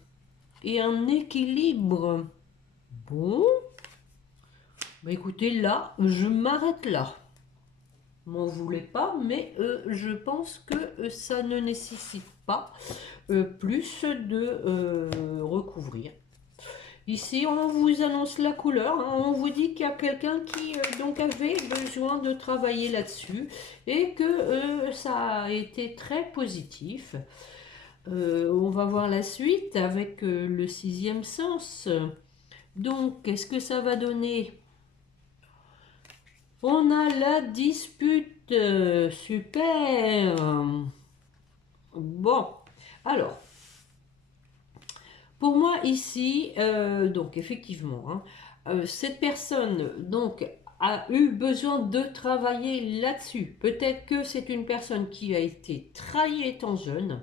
et un équilibre. Bon, bah écoutez, là, je m'arrête là. M'en voulez pas, mais je pense que ça ne nécessite pas plus de recouvrir. Ici, on vous annonce la couleur, hein, on vous dit qu'il y a quelqu'un qui donc avait besoin de travailler là-dessus et que ça a été très positif. On va voir la suite avec le sixième sens. Donc, qu'est-ce que ça va donner? On a la dispute. Super. Bon, alors, pour moi ici, donc effectivement, hein, cette personne donc a eu besoin de travailler là-dessus. Peut-être que c'est une personne qui a été trahie étant jeune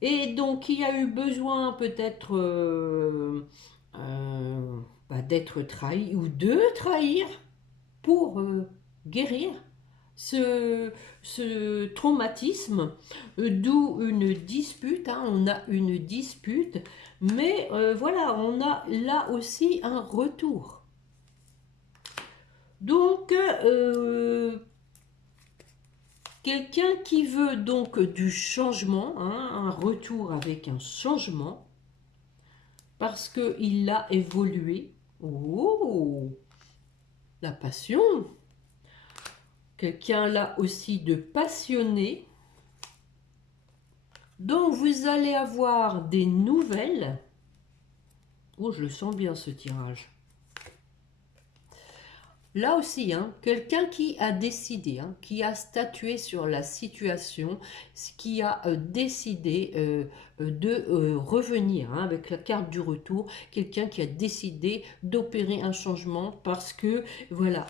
et donc qui a eu besoin peut-être d'être trahi ou de trahir pour guérir ce traumatisme, d'où une dispute, hein, on a une dispute, mais voilà, on a là aussi un retour. Donc, quelqu'un qui veut donc du changement, hein, un retour avec un changement, parce qu'il a évolué. Oh, la passion. Quelqu'un là aussi de passionné. Donc vous allez avoir des nouvelles. Oh, je le sens bien ce tirage. Là aussi, hein, quelqu'un qui a décidé, hein, qui a statué sur la situation, qui a décidé de revenir hein, avec la carte du retour, quelqu'un qui a décidé d'opérer un changement parce que, voilà,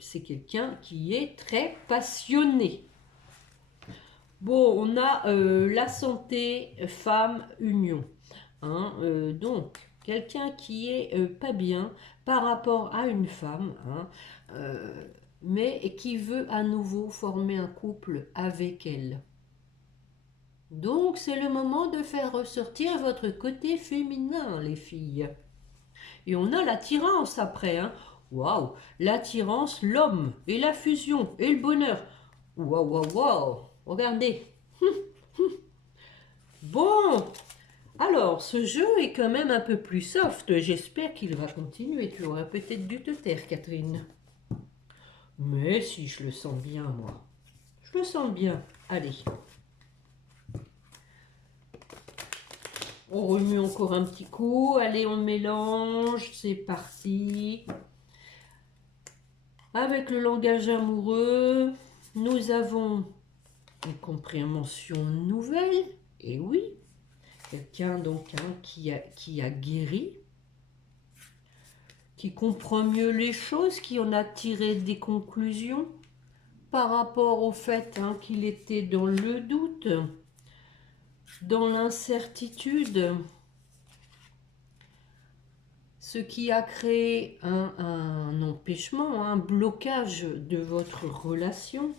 c'est quelqu'un qui est très passionné. Bon, on a la santé, femme, union. Hein, donc, quelqu'un qui est pas bien par rapport à une femme, hein, mais qui veut à nouveau former un couple avec elle. Donc, c'est le moment de faire ressortir votre côté féminin, les filles. Et on a l'attirance après. Hein. Waouh, l'attirance, l'homme, et la fusion, et le bonheur. Waouh, waouh, waouh. Regardez. Bon, alors, ce jeu est quand même un peu plus soft. J'espère qu'il va continuer. Tu aurais peut-être dû te taire, Catherine. Mais si, je le sens bien, moi. Je le sens bien. Allez. On remue encore un petit coup. Allez, on mélange. C'est parti. Avec le langage amoureux, nous avons une compréhension nouvelle. Et oui, quelqu'un donc hein, qui a guéri, qui comprend mieux les choses, qui en a tiré des conclusions par rapport au fait hein, qu'il était dans le doute, dans l'incertitude, ce qui a créé un empêchement, un blocage de votre relation,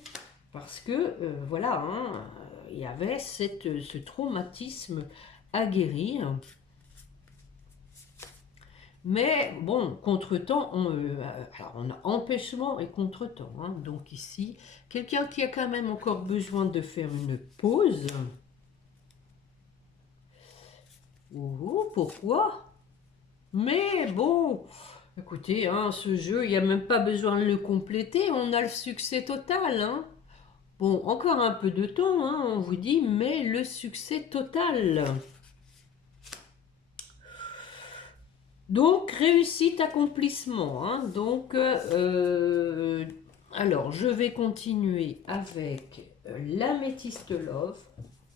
parce que voilà, hein, il y avait ce traumatisme à guérir. Mais bon, contre-temps, on a empêchement et contre-temps. Hein. Donc ici, quelqu'un qui a quand même encore besoin de faire une pause. Oh, pourquoi? Mais bon, écoutez, hein, ce jeu, il n'y a même pas besoin de le compléter. On a le succès total. Hein. Bon, encore un peu de temps, hein, on vous dit, mais le succès total. Donc, réussite, accomplissement. Hein. Donc, alors, je vais continuer avec l'améthyste love.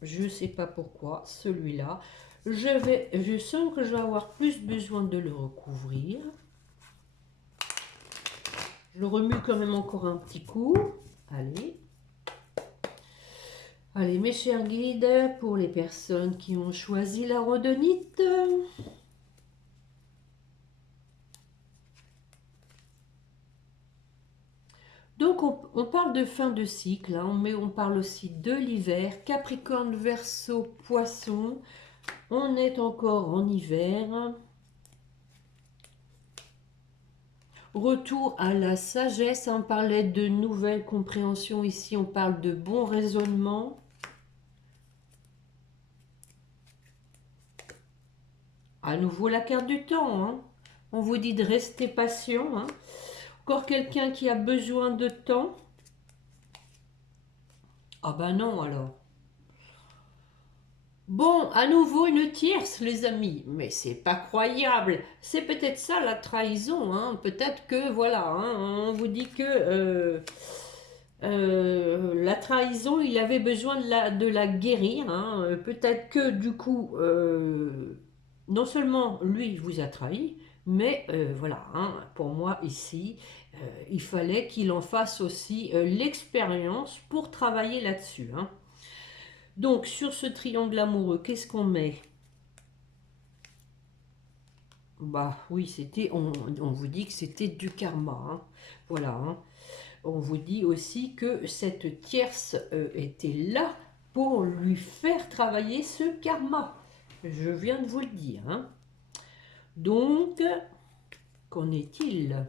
Je ne sais pas pourquoi, celui-là. Je sens que je vais avoir plus besoin de le recouvrir. Je le remue quand même encore un petit coup. Allez. Allez, mes chers guides, pour les personnes qui ont choisi la rhodonite. Donc, on parle de fin de cycle, hein, mais on parle aussi de l'hiver. Capricorne, Verseau, Poisson. On est encore en hiver. Retour à la sagesse. On parlait de nouvelles compréhensions. Ici, on parle de bon raisonnement. À nouveau, la carte du temps. Hein. On vous dit de rester patient. Hein. Encore quelqu'un qui a besoin de temps. Ah ben non alors. Bon, à nouveau une tierce, les amis. Mais c'est pas croyable. C'est peut-être ça la trahison. Hein. Peut-être que, voilà, hein, on vous dit que la trahison, il avait besoin de la guérir. Hein. Peut-être que, du coup, non seulement lui vous a trahi, mais voilà, hein, pour moi ici, il fallait qu'il en fasse aussi l'expérience pour travailler là-dessus. Hein. Donc, sur ce triangle amoureux, qu'est-ce qu'on met? Bah oui, on vous dit que c'était du karma. Hein. Voilà. Hein. On vous dit aussi que cette tierce était là pour lui faire travailler ce karma. Je viens de vous le dire. Hein. Donc, qu'en est-il?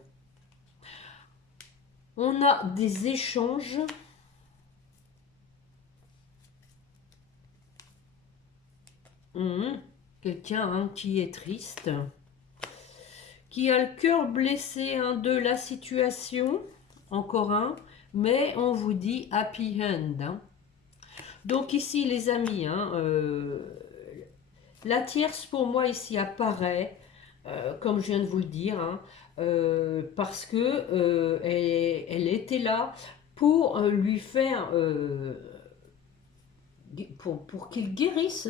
On a des échanges. Quelqu'un hein, qui est triste, qui a le cœur blessé hein, de la situation, encore un, mais on vous dit happy end. Hein. Donc ici les amis, hein, la tierce pour moi ici apparaît, comme je viens de vous le dire, hein, parce que elle était là pour lui faire, pour qu'il guérisse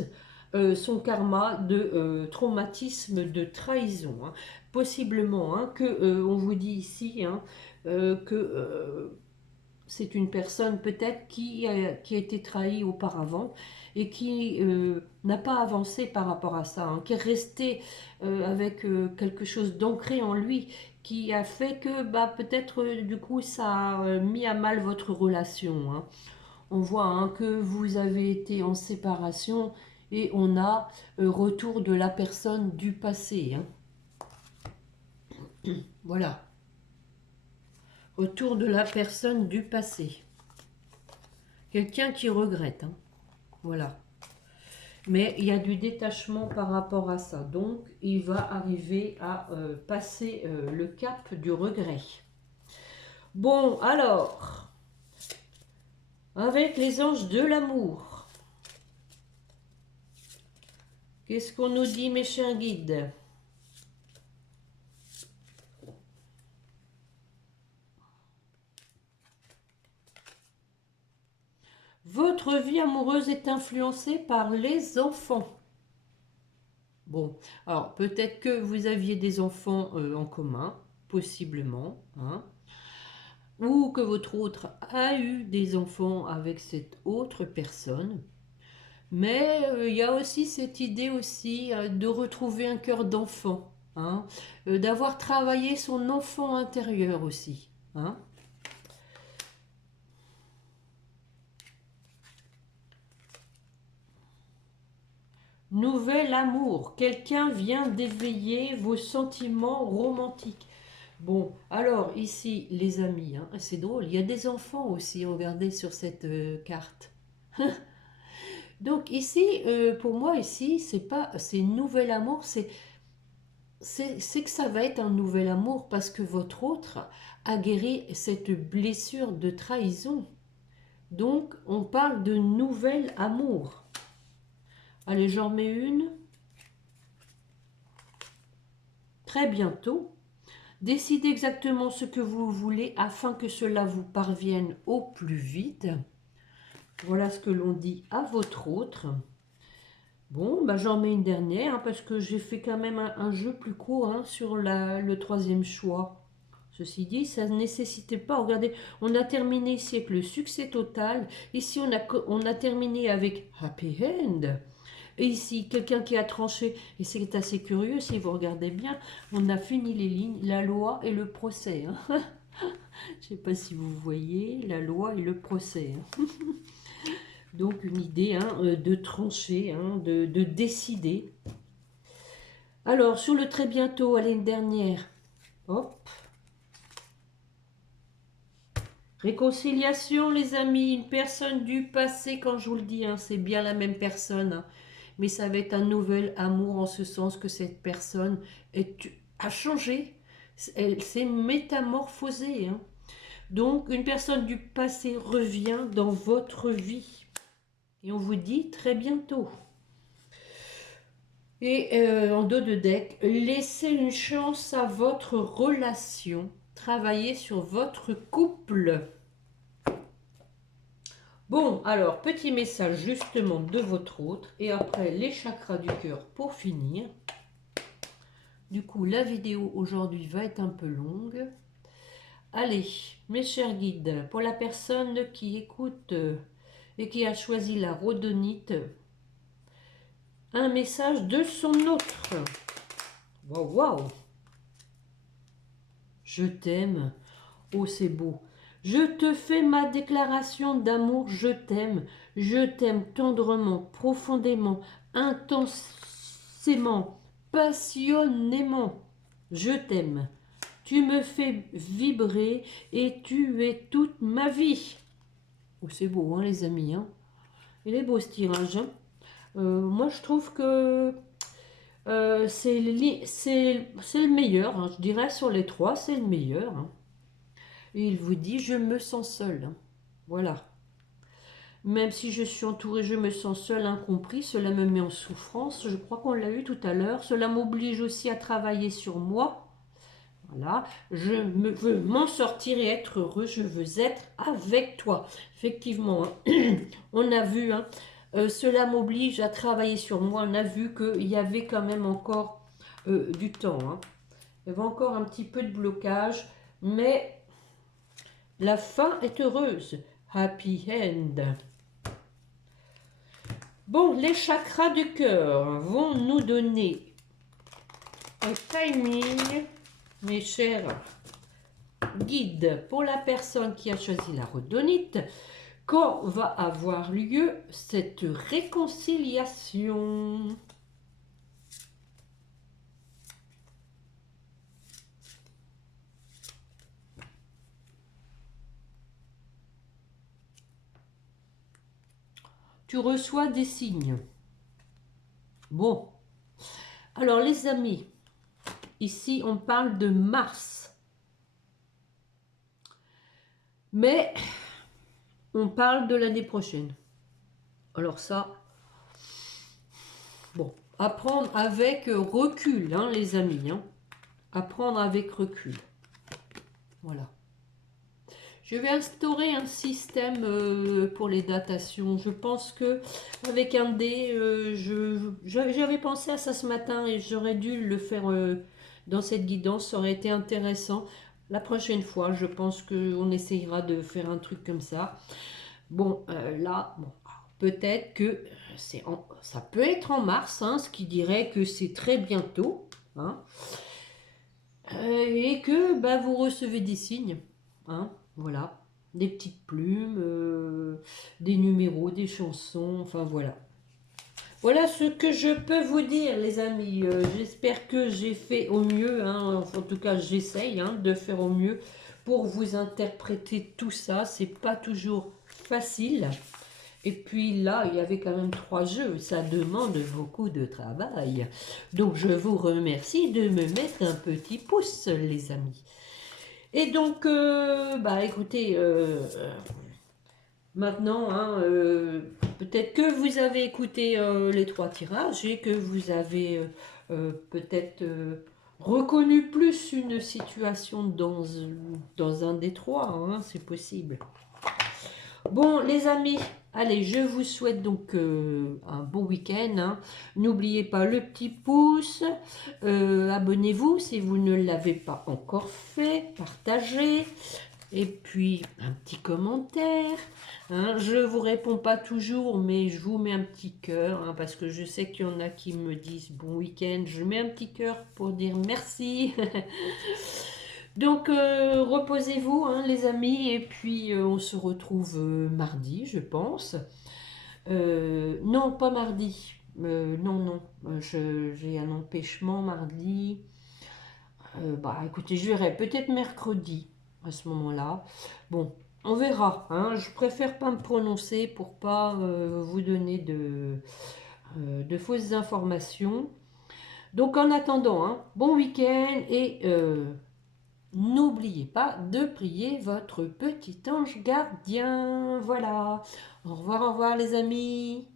son karma de traumatisme de trahison. Hein. Possiblement hein, que on vous dit ici hein, que c'est une personne peut-être qui a été trahie auparavant et qui n'a pas avancé par rapport à ça, hein, qui est resté avec quelque chose d'ancré en lui, qui a fait que bah, peut-être du coup ça a mis à mal votre relation. Hein. On voit hein, que vous avez été en séparation et on a retour de la personne du passé. Hein. Voilà. Retour de la personne du passé. Quelqu'un qui regrette. Hein. Voilà. Mais il y a du détachement par rapport à ça. Donc, il va arriver à passer le cap du regret. Bon, alors, avec les anges de l'amour, qu'est-ce qu'on nous dit, mes chers guides ? Votre vie amoureuse est influencée par les enfants. Bon, alors peut-être que vous aviez des enfants en commun, possiblement, hein, ou que votre autre a eu des enfants avec cette autre personne. Mais il y a aussi cette idée aussi de retrouver un cœur d'enfant, hein, d'avoir travaillé son enfant intérieur aussi. Hein. Nouvel amour. Quelqu'un vient d'éveiller vos sentiments romantiques. Bon, alors ici, les amis, hein, c'est drôle, il y a des enfants aussi, regardez sur cette carte. Donc ici, pour moi, ici, c'est nouvel amour, c'est que ça va être un nouvel amour parce que votre autre a guéri cette blessure de trahison. Donc, on parle de nouvel amour. Allez, j'en mets une. Très bientôt. Décidez exactement ce que vous voulez afin que cela vous parvienne au plus vite. Voilà ce que l'on dit à votre autre. Bon, bah j'en mets une dernière hein, parce que j'ai fait quand même un jeu plus court hein, sur le troisième choix. Ceci dit, ça ne nécessitait pas. Regardez, on a terminé ici avec le succès total. Ici, on a terminé avec Happy End. Et ici, quelqu'un qui a tranché. Et c'est assez curieux, si vous regardez bien, on a fini les lignes, la loi et le procès. Hein. Je ne sais pas si vous voyez, la loi et le procès. Hein. Donc, une idée hein, de trancher, hein, de décider. Alors, sur le très bientôt, allez, une dernière. Hop. Réconciliation, les amis, une personne du passé, quand je vous le dis, hein, c'est bien la même personne. Hein, mais ça va être un nouvel amour en ce sens que cette personne a changé. Elle s'est métamorphosée. Hein. Donc, une personne du passé revient dans votre vie. Et on vous dit très bientôt. Et en dos de deck, laissez une chance à votre relation. Travaillez sur votre couple. Bon, alors, petit message justement de votre autre. Et après, les chakras du cœur pour finir. Du coup, la vidéo aujourd'hui va être un peu longue. Allez, mes chers guides, pour la personne qui écoute et qui a choisi la rhodonite, un message de son autre. Waouh, waouh. Je t'aime. Oh, c'est beau. Je te fais ma déclaration d'amour. Je t'aime. Je t'aime tendrement, profondément, intensément, passionnément. Je t'aime. Tu me fais vibrer et tu es toute ma vie. Oh, c'est beau, hein, les amis. Hein. Il est beau ce tirage. Hein. Moi, je trouve que C'est le meilleur, hein, je dirais sur les trois, c'est le meilleur. Hein. Et il vous dit, je me sens seul. Hein. Voilà. Même si je suis entouré, je me sens seul, incompris, cela me met en souffrance. Je crois qu'on l'a eu tout à l'heure. Cela m'oblige aussi à travailler sur moi. Voilà. Veux m'en sortir et être heureux. Je veux être avec toi. Effectivement, hein. On a vu, hein, cela m'oblige à travailler sur moi. On a vu qu'il y avait quand même encore du temps. Hein. Il y avait encore un petit peu de blocage, mais la fin est heureuse. Happy end. Bon, les chakras du cœur vont nous donner un timing, mes chers guides, pour la personne qui a choisi la rhodonite. Quand va avoir lieu cette réconciliation? Tu reçois des signes. Bon. Alors les amis, ici on parle de Mars. Mais on parle de l'année prochaine. Alors ça, bon, à prendre avec recul, hein, les amis. Hein. À prendre avec recul. Voilà. Je vais instaurer un système pour les datations. Je pense que avec un dé, j'avais pensé à ça ce matin et j'aurais dû le faire dans cette guidance. Ça aurait été intéressant. La prochaine fois, je pense qu'on essayera de faire un truc comme ça. Bon, là, bon, peut-être que ça peut être en mars, hein, ce qui dirait que c'est très bientôt. Hein, et que bah, vous recevez des signes. Hein, voilà, des petites plumes, des numéros, des chansons, enfin voilà. Voilà ce que je peux vous dire, les amis. J'espère que j'ai fait au mieux, hein. Enfin, en tout cas, j'essaye hein, de faire au mieux pour vous interpréter tout ça. C'est pas toujours facile. Et puis là, il y avait quand même 3 jeux. Ça demande beaucoup de travail. Donc, je vous remercie de me mettre un petit pouce, les amis. Et donc, bah écoutez, maintenant, hein, peut-être que vous avez écouté les 3 tirages et que vous avez peut-être reconnu plus une situation dans un des 3, hein, c'est possible. Bon, les amis, allez, je vous souhaite donc un bon week-end. Hein. N'oubliez pas le petit pouce, abonnez-vous si vous ne l'avez pas encore fait, partagez. Et puis, un petit commentaire. Hein. Je ne vous réponds pas toujours, mais je vous mets un petit cœur, hein, parce que je sais qu'il y en a qui me disent bon week-end. Je mets un petit cœur pour dire merci. Donc, reposez-vous, hein, les amis, et puis on se retrouve mardi, je pense. Non, pas mardi. Non, non, j'ai un empêchement mardi. Bah, écoutez, je verrai peut-être mercredi à ce moment-là. Bon, on verra. Hein, je préfère pas me prononcer pour pas vous donner de fausses informations. Donc, en attendant, hein, bon week-end et n'oubliez pas de prier votre petit ange gardien. Voilà. Au revoir les amis.